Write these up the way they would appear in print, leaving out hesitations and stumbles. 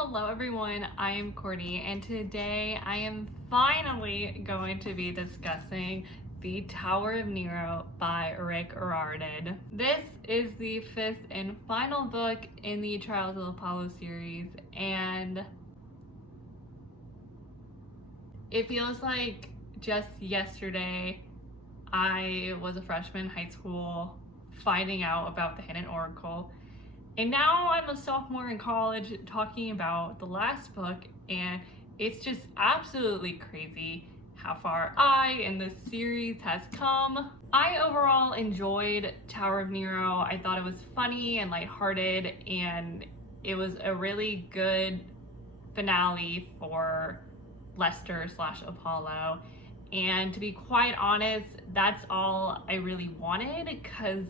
Hello everyone, I am Courtney and today I am finally going to be discussing the Tower of Nero by Riordan. This is the fifth and final book in the Trials of Apollo series, and it feels like just yesterday I was a freshman in high school finding out about the Hidden Oracle. And now I'm a sophomore in college talking about the last book, and it's just absolutely crazy how far I and this series has come. I overall enjoyed Tower of Nero. I thought it was funny and lighthearted, and it was a really good finale for Lester/Apollo. And to be quite honest, that's all I really wanted, because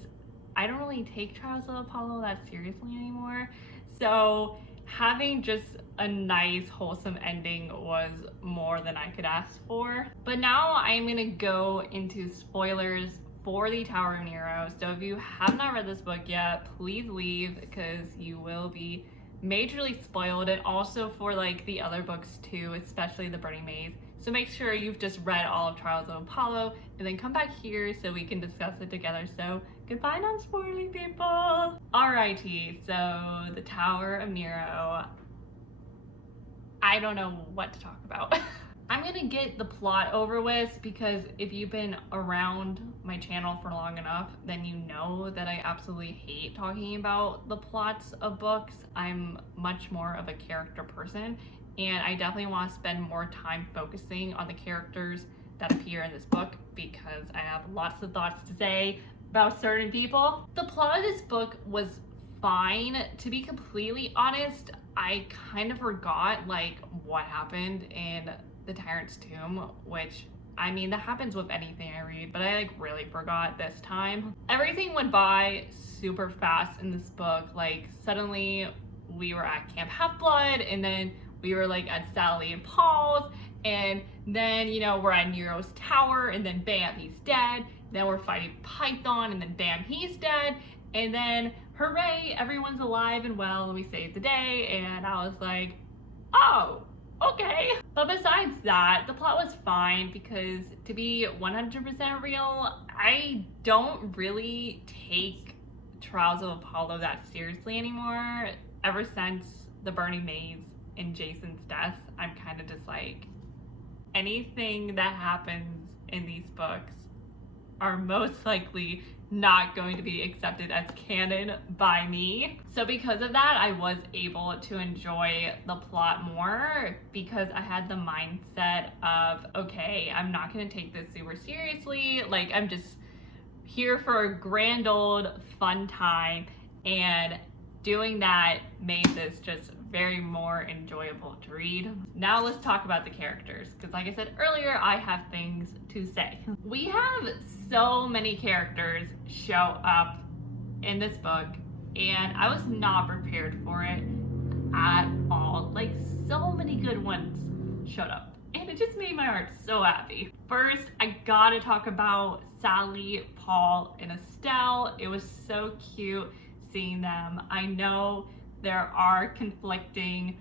I don't really take Trials of Apollo that seriously anymore. So having just a nice, wholesome ending was more than I could ask for. But now I'm gonna go into spoilers for the Tower of Nero. So if you have not read this book yet, please leave, because you will be majorly spoiled, and also for like the other books too, especially the Burning Maze. So make sure you've just read all of Trials of Apollo and then come back here so we can discuss it together. So goodbye, non-spoiling people. Alrighty, so the Tower of Nero. I don't know what to talk about. I'm gonna get the plot over with, because if you've been around my channel for long enough, then you know that I absolutely hate talking about the plots of books. I'm much more of a character person, and I definitely want to spend more time focusing on the characters that appear in this book, because I have lots of thoughts to say about certain people. The plot of this book was fine. To be completely honest, I kind of forgot like what happened in the Tyrant's Tomb, which, I mean, that happens with anything I read, but I like really forgot this time. Everything went by super fast in this book. Like suddenly we were at Camp Half-Blood, and then we were like at Sally and Paul's, and then, you know, we're at Nero's tower, and then bam, he's dead. Then we're fighting Python, and then bam, he's dead. And then hooray, everyone's alive and well, and we saved the day. And I was like, oh, okay. But besides that, the plot was fine, because to be 100% real, I don't really take Trials of Apollo that seriously anymore. Ever since the Burning Maze and Jason's death, I'm kind of just like, anything that happens in these books are most likely not going to be accepted as canon by me. So because of that, I was able to enjoy the plot more, because I had the mindset of, okay, I'm not gonna take this super seriously. Like, I'm just here for a grand old fun time, and doing that made this just very more enjoyable to read. Now let's talk about the characters, because like I said earlier, I have things to say. We have so many characters show up in this book, and I was not prepared for it at all. Like, so many good ones showed up, and it just made my heart so happy. First, I gotta talk about Sally, Paul, and Estelle. It was so cute seeing them. I know there are conflicting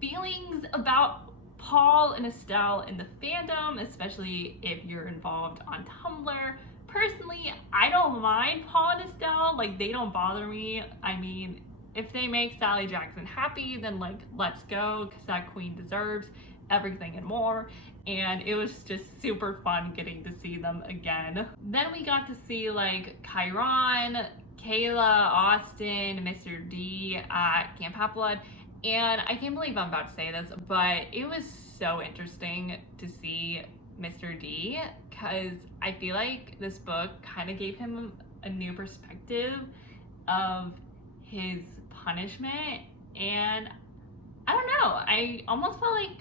feelings about Paul and Estelle in the fandom, especially if you're involved on Tumblr. Personally, I don't mind Paul and Estelle, like, they don't bother me. I mean, if they make Sally Jackson happy, then like, let's go, because that queen deserves everything and more. And it was just super fun getting to see them again. Then we got to see like Chiron, Kayla, Austin, Mr. D at Camp Half-Blood. And I can't believe I'm about to say this, but it was so interesting to see Mr. D, because I feel like this book kind of gave him a new perspective of his punishment. And I don't know, I almost felt like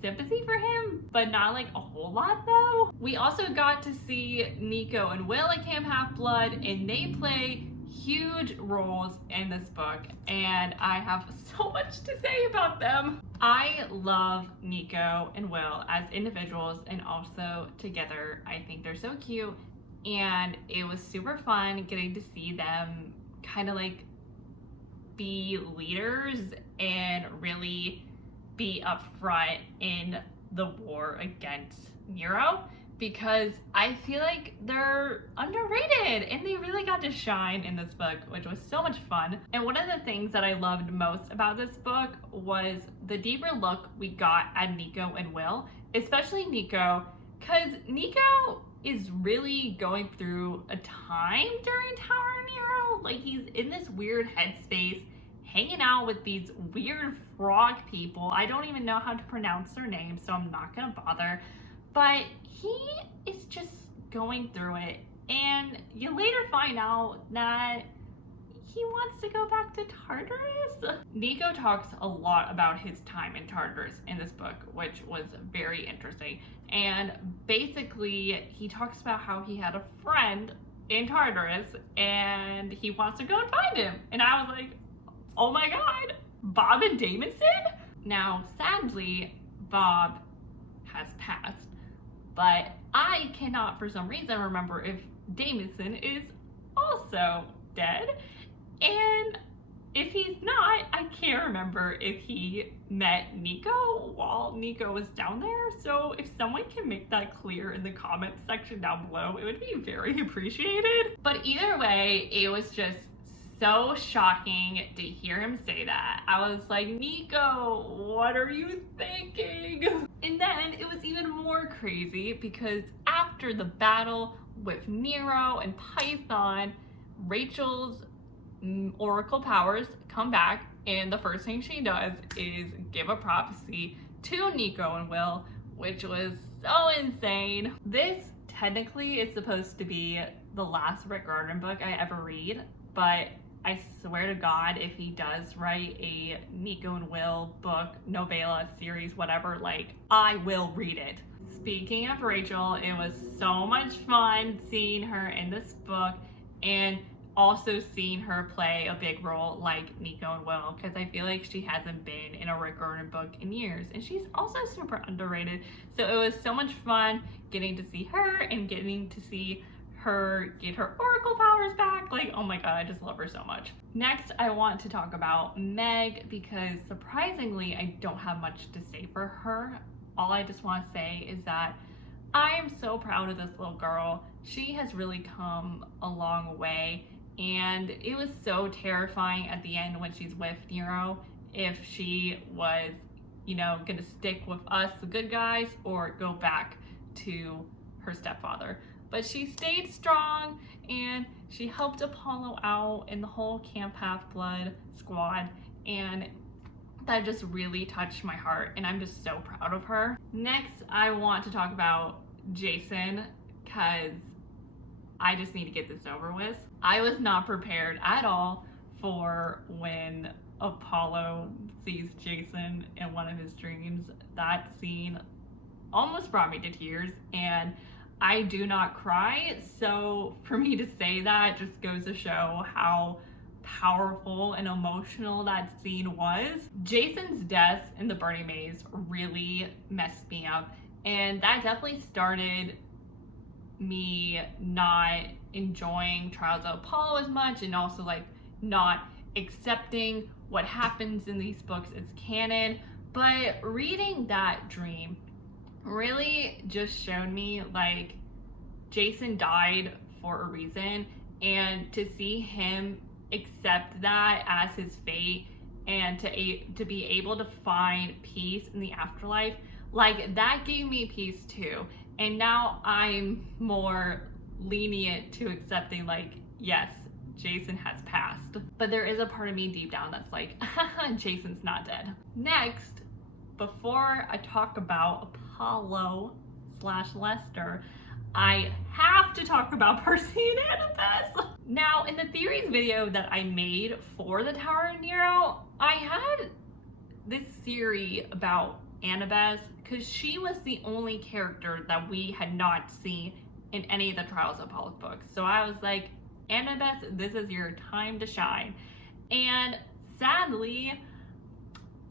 sympathy for him, but not like a whole lot though. We also got to see Nico and Will at Camp Half-Blood, and they play huge roles in this book, and I have so much to say about them. I love Nico and Will as individuals and also together. I think they're so cute, and it was super fun getting to see them kind of like be leaders and really be upfront in the war against Nero, because I feel like they're underrated and they really got to shine in this book, which was so much fun. And one of the things that I loved most about this book was the deeper look we got at Nico and Will, especially Nico, because Nico is really going through a time during Tower of Nero. Like, he's in this weird headspace, hanging out with these weird frog people. I don't even know how to pronounce their names, so I'm not gonna bother. But he is just going through it, and you later find out that he wants to go back to Tartarus. Nico talks a lot about his time in Tartarus in this book, which was very interesting. And basically, he talks about how he had a friend in Tartarus, and he wants to go and find him. And I was like, oh my god, Bob and Davidson? Now, sadly, Bob has passed. But I cannot, for some reason, remember if Davidson is also dead. And if he's not, I can't remember if he met Nico while Nico was down there. So if someone can make that clear in the comment section down below, it would be very appreciated. But either way, it was just so shocking to hear him say that. I was like, Nico, what are you thinking? And then it was even more crazy because after the battle with Nero and Python, Rachel's oracle powers come back, and the first thing she does is give a prophecy to Nico and Will, which was so insane. This technically is supposed to be the last Riordan book I ever read, but I swear to God, if he does write a Nico and Will book, novella, series, whatever, like, I will read it. Speaking of Rachel, it was so much fun seeing her in this book and also seeing her play a big role like Nico and Will, because I feel like she hasn't been in a Riordan book in years, and she's also super underrated. So it was so much fun getting to see her and getting to see her get her oracle powers back. Like, oh my god, I just love her so much. Next, I want to talk about Meg, because surprisingly, I don't have much to say for her. All I just want to say is that I am so proud of this little girl. She has really come a long way, and it was so terrifying at the end when she's with Nero, if she was, you know, gonna stick with us, the good guys, or go back to her stepfather. But she stayed strong, and she helped Apollo out in the whole Camp Half-Blood squad, and that just really touched my heart, and I'm just so proud of her. Next, I want to talk about Jason, because I just need to get this over with. I was not prepared at all for when Apollo sees Jason in one of his dreams. That scene almost brought me to tears, and I do not cry, so for me to say that just goes to show how powerful and emotional that scene was. Jason's death in the Burning Maze really messed me up, and that definitely started me not enjoying Trials of Apollo as much, and also like not accepting what happens in these books as canon. But reading that dream really just showed me like Jason died for a reason, and to see him accept that as his fate and to be able to find peace in the afterlife, like, that gave me peace too. And now I'm more lenient to accepting, like, yes, Jason has passed. But there is a part of me deep down that's like, Jason's not dead. Next, before I talk about Apollo / Lester, I have to talk about Percy and Animus. Now, in the theories video that I made for the Tower of Nero, I had this theory about Annabeth, because she was the only character that we had not seen in any of the Trials of Apollo books. So I was like, Annabeth, this is your time to shine. And sadly,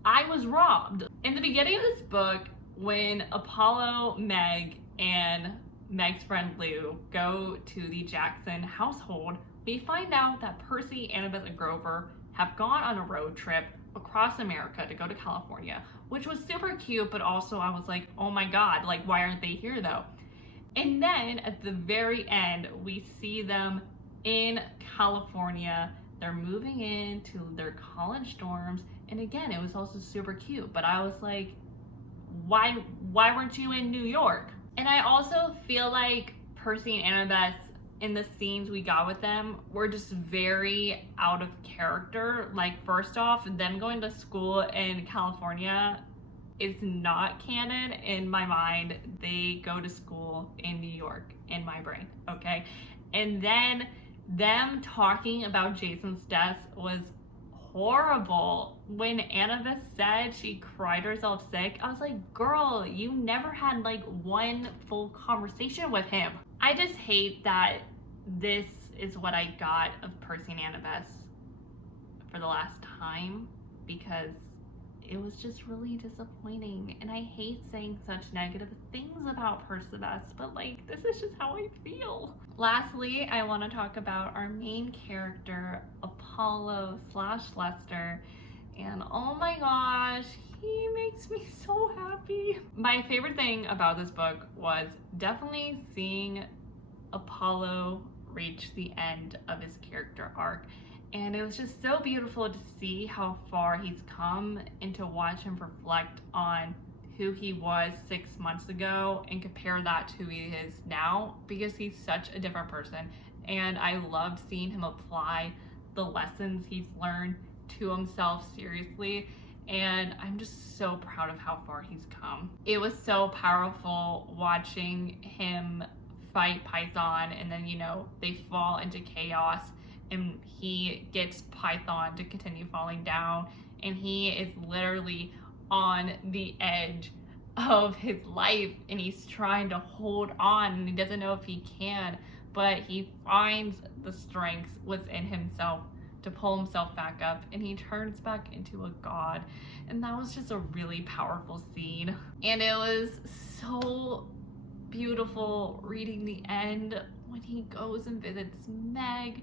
I was robbed. In the beginning of this book, when Apollo, Meg, and Meg's friend Lou go to the Jackson household, we find out that Percy, Annabeth, and Grover have gone on a road trip across America to go to California, which was super cute, but also I was like, oh my god, like why aren't they here though? And then at the very end, we see them in California. They're moving into their college dorms, and again, it was also super cute, but I was like, why weren't you in New York? And I also feel like Percy and Annabeth, in the scenes we got with them, were just very out of character. Like, first off, them going to school in California is not canon in my mind. They go to school in New York in my brain, okay? And then them talking about Jason's death was horrible. When Annabeth said she cried herself sick, I was like, girl, you never had like one full conversation with him. I just hate that this is what I got of Percy and Annabeth for the last time, because it was just really disappointing, and I hate saying such negative things about Perseus, but like, this is just how I feel. Lastly, I want to talk about our main character, Apollo / Lester, and oh my gosh, he makes me so happy. My favorite thing about this book was definitely seeing Apollo reach the end of his character arc. And it was just so beautiful to see how far he's come and to watch him reflect on who he was 6 months ago and compare that to who he is now, because he's such a different person. And I loved seeing him apply the lessons he's learned to himself seriously. And I'm just so proud of how far he's come. It was so powerful watching him fight Python, and then, you know, they fall into chaos, and he gets Python to continue falling down, and he is literally on the edge of his life, and he's trying to hold on, and he doesn't know if he can, but he finds the strength within himself to pull himself back up, and he turns back into a god. And that was just a really powerful scene, and it was so beautiful reading the end when he goes and visits Meg,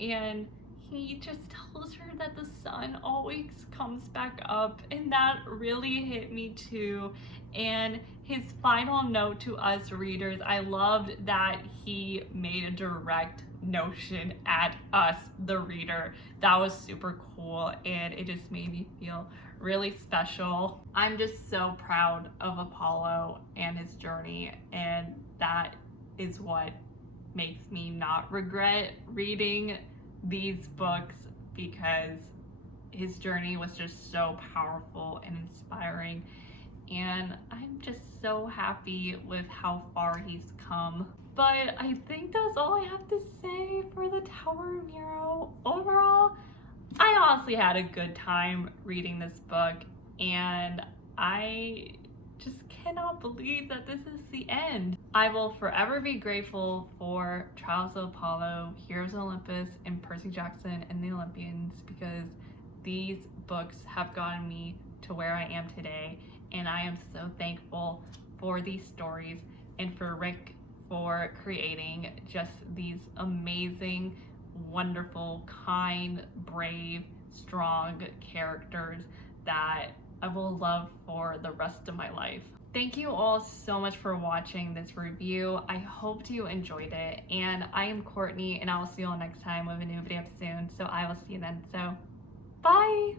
and he just tells her that the sun always comes back up, and that really hit me too. And his final note to us readers, I loved that he made a direct notion at us, the reader. That was super cool, and it just made me feel really special. I'm just so proud of Apollo and his journey, and that is what makes me not regret reading these books, because his journey was just so powerful and inspiring, and I'm just so happy with how far he's come. But I think that's all I have to say for the Tower of Nero. Overall, I honestly had a good time reading this book, and I just cannot believe that this is the end. I will forever be grateful for Trials of Apollo, Heroes of Olympus, and Percy Jackson and the Olympians, because these books have gotten me to where I am today, and I am so thankful for these stories and for Rick for creating just these amazing, wonderful, kind, brave, strong characters that I will love for the rest of my life. Thank you all so much for watching this review. I hope you enjoyed it, and I am Courtney, and I will see you all next time with a new video soon, so I will see you then. So bye.